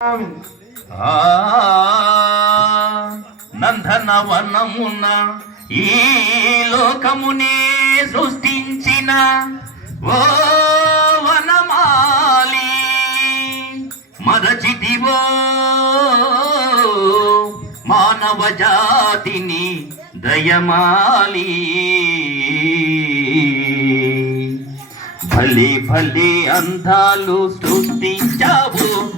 ఆ నందనవనమున ఈ లోకమునే సృష్టించిన ఓ వనమాలి. మరచితివో మానవ జాతిని దయమాలి. భలే భలే అందాలు సృష్టించావు.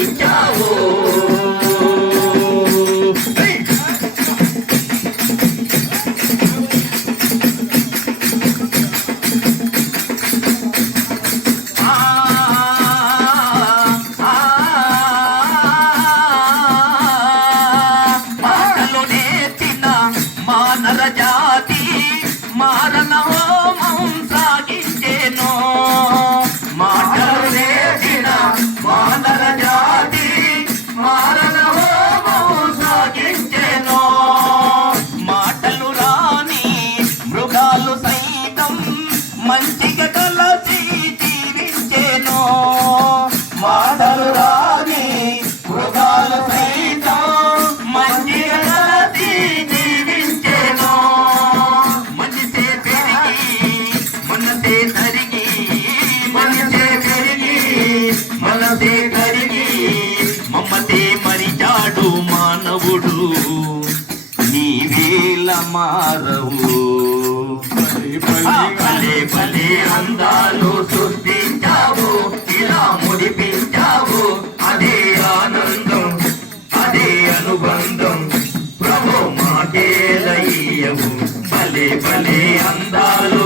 మారణ హోమం సాగించేను. మాటలు నేర్చిన మానర జాతి మారణ హోమం సాగించేను. మాటలు రాని మృగాలు సైతం మంచిగా కలసి జీవించేను. మాటలు మారవు ఆ భలే భలే అందాలు సృష్టించావు ఇలా ముడిపించావు. అదే ఆనందం అదే అనుబంధం. ప్రభు మాటేలయ్యవు భలే భలే అందాలు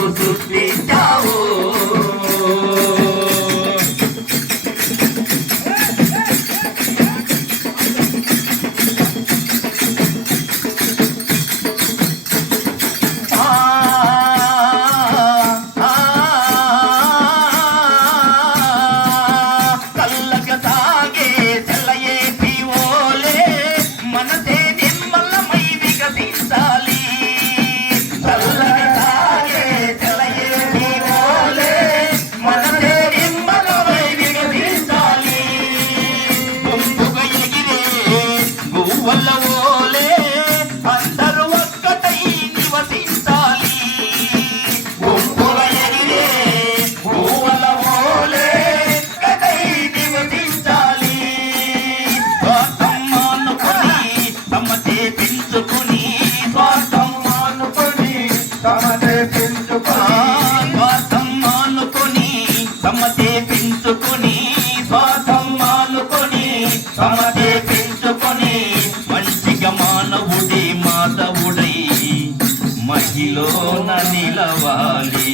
아, 나는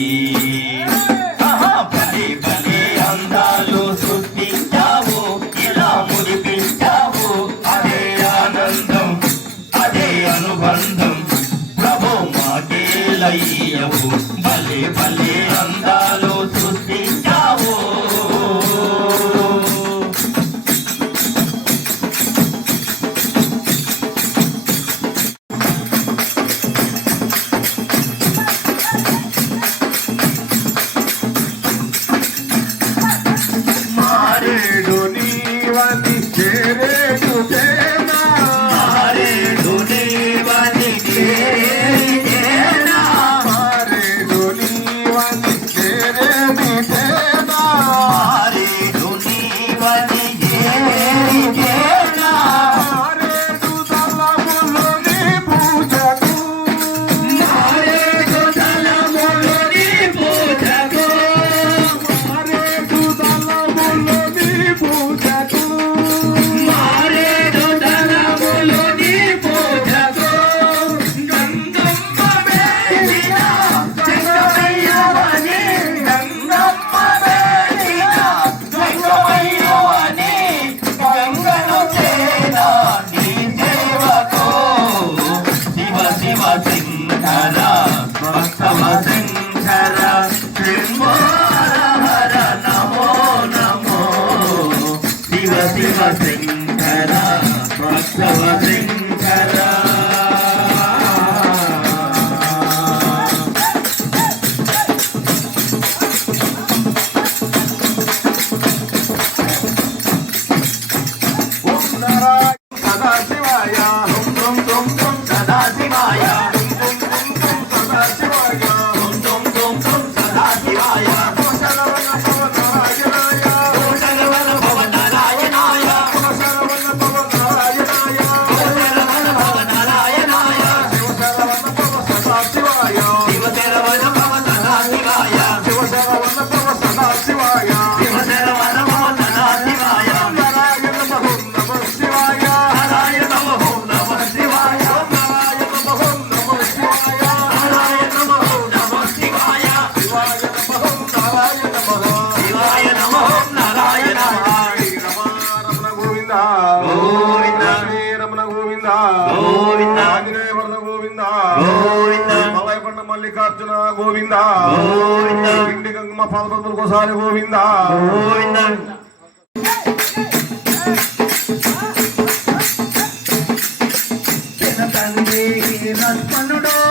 శంకర బసవ శంకర సదాశివాయ ఓం గోవింద. ఇంటి గంగమ్మ పాదపంతులకోసారి గోవింద. గోవింద. తండ్రి రత్మనుడో